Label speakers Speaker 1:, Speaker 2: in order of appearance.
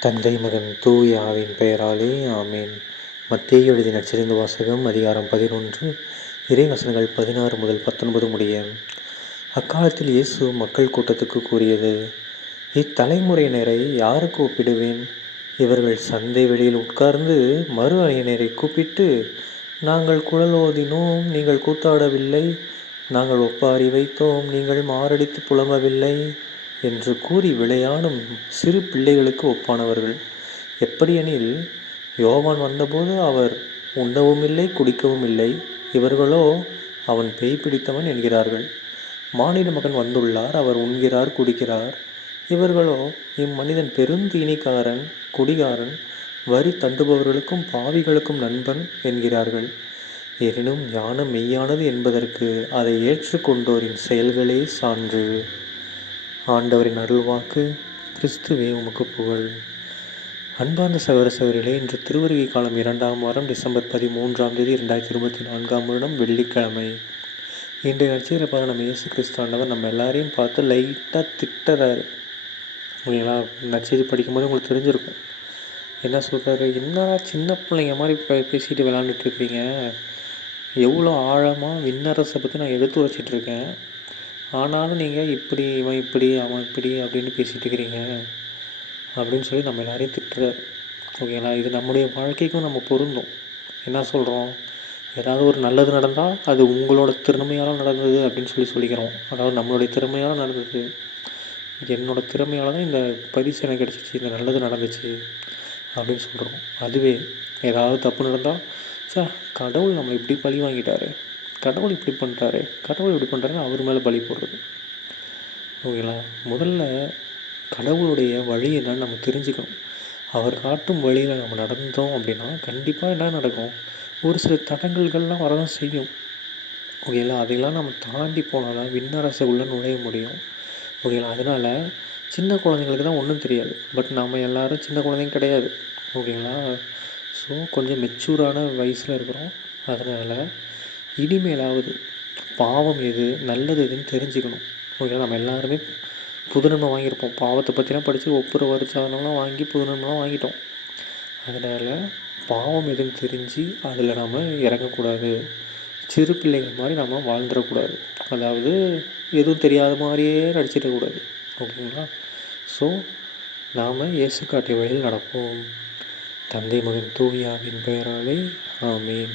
Speaker 1: தந்தை மகன் தூயாவின் ஆவின் பெயராலே ஆமேன். மத்திய எழுதி நச்சரிந்த வாசகம் அதிகாரம் பதினொன்று இறைவசனங்கள் பதினாறு முதல் பத்தொன்பது முடிய. அக்காலத்தில் இயேசு மக்கள் கூட்டத்துக்கு கூறியது இத்தலைமுறையினரை யாருக்கு ஒப்பிடுவேன் இவர்கள் சந்தை வெளியில் உட்கார்ந்து மறு அணியினரை கூப்பிட்டு நாங்கள் குழலோதினோம் நீங்கள் கூத்தாடவில்லை. நாங்கள் ஒப்பாரி வைத்தோம் நீங்கள் மாரடித்து புலம்பவில்லை. என்று கூறி விளையாடும் சிறு பிள்ளைகளுக்கு ஒப்பானவர்கள். எப்படியெனில் யோவான் வந்தபோது அவர் உண்ணவும் இல்லை குடிக்கவும் இல்லை இவர்களோ அவன் பேய் பிடித்தவன் என்கிறார்கள். மாநில மகன் வந்துள்ளார் அவர் உண்கிறார் குடிக்கிறார். இவர்களோ இம்மனிதன் பெருந்தீனிக்காரன் குடிகாரன் வரி தண்டுபவர்களுக்கும் பாவிகளுக்கும் நண்பன் என்கிறார்கள். எனினும் ஞானம் மெய்யானது என்பதற்கு அதை ஏற்றுக்கொண்டோரின் செயல்களே சான்று. ஆண்டவரின் அருள்வாக்கு கிறிஸ்துவே உமக்கு புகழ். அன்பார்ந்த சகோதர சகோதரிகளே இன்று திருவருகை காலம் இரண்டாம் வாரம் டிசம்பர் பதிமூன்றாம் தேதி இரண்டாயிரத்தி இருபத்தி நான்காம் வருடம் வெள்ளிக்கிழமை. இன்றைய நட்சத்திர பாருங்கள் நம்ம இயேசு கிறிஸ்தாண்டவர் நம்ம எல்லாரையும் பார்த்து லைட்டாக திட்டுறாரு. ஓகேங்களா நச்செய்தி படிக்கும்போது உங்களுக்கு தெரிஞ்சிருக்கும். என்ன சொல்கிறாரு என்னடா சின்ன பிள்ளைங்க மாதிரி பேசிட்டு விளாண்டுட்டு இருக்கிறீங்க எவ்வளோ ஆழமாக விண்ணரசை பற்றி நான் எடுத்து வச்சிட்ருக்கேன் ஆனாலும் நீங்கள் இப்படி இவன் இப்படி அவன் இப்படி அப்படின்னு பேசிகிட்டு இருக்கிறீங்க. அப்படின்னு சொல்லி நம்ம எல்லாரையும் திட்டுறாரு. ஓகேங்களா? இது நம்முடைய வாழ்க்கைக்கும் நம்ம பொருந்தும். என்ன சொல்கிறோம் ஏதாவது ஒரு நல்லது நடந்தால் அது உங்களோட திறமையால் நடந்தது அப்படின்னு சொல்லி சொல்லிக்கிறோம். அதாவது நம்மளுடைய திறமையால் நடந்தது. என்னோட திறமையால் தான் இந்த பரிசு எனக்கு கிடச்சிச்சு இந்த நல்லது நடந்துச்சு அப்படின்னு சொல்கிறோம் அதுவே ஏதாவது தப்பு நடந்தால் சார் கடவுள் நம்ம இப்படி பழி வாங்கிட்டாரு. கடவுள் இப்படி பண்ணுறாரு கடவுள் இப்படி பண்ணுறாரு அவர் மேலே பலி போடுறது. ஓகேங்களா? முதல்ல கடவுளுடைய வழி என்னன்னு நம்ம தெரிஞ்சுக்கணும். அவர் காட்டும் வழியில் நம்ம நடந்தோம் அப்படின்னா கண்டிப்பாக என்ன நடக்கும்? ஒரு சில தடங்கல்கள்லாம் வரதான் செய்யும். ஓகேங்களா? அதையெல்லாம் நம்ம தாண்டி போனால் தான் விண்ணரசு உள்ளே நுழைய முடியும். ஓகேங்களா? அதனால் சின்ன குழந்தைங்களுக்கு தான் ஒன்றும் தெரியாது. பட் நம்ம எல்லோரும் சின்ன குழந்தைங்க கிடையாது. ஓகேங்களா? ஸோ கொஞ்சம் மெச்சூரான வயசில் இருக்கிறோம். அதனால் இனிமேலாவது பாவம் எது நல்லது எதுன்னு தெரிஞ்சுக்கணும். ஓகேங்களா நம்ம எல்லாருமே புதுநன்மை வாங்கியிருப்போம். பாவத்தை பற்றிலாம் படித்து ஒப்புற வரிச்சாதனம்லாம் வாங்கி புதுநன்மைலாம் வாங்கிட்டோம். அதனால் பாவம் எதுன்னு தெரிஞ்சு அதில் நாம் இறங்கக்கூடாது. சிறு பிள்ளைகள் மாதிரி நம்ம வாழ்ந்துடக்கூடாது. அதாவது எதுவும் தெரியாத மாதிரியே நடிச்சிடக்கூடாது. ஓகேங்களா? ஸோ நாம் இயேசு காட்டிய வழியில் நடப்போம். தந்தை மகன் தூயாவின் பெயராலே ஆமீன்.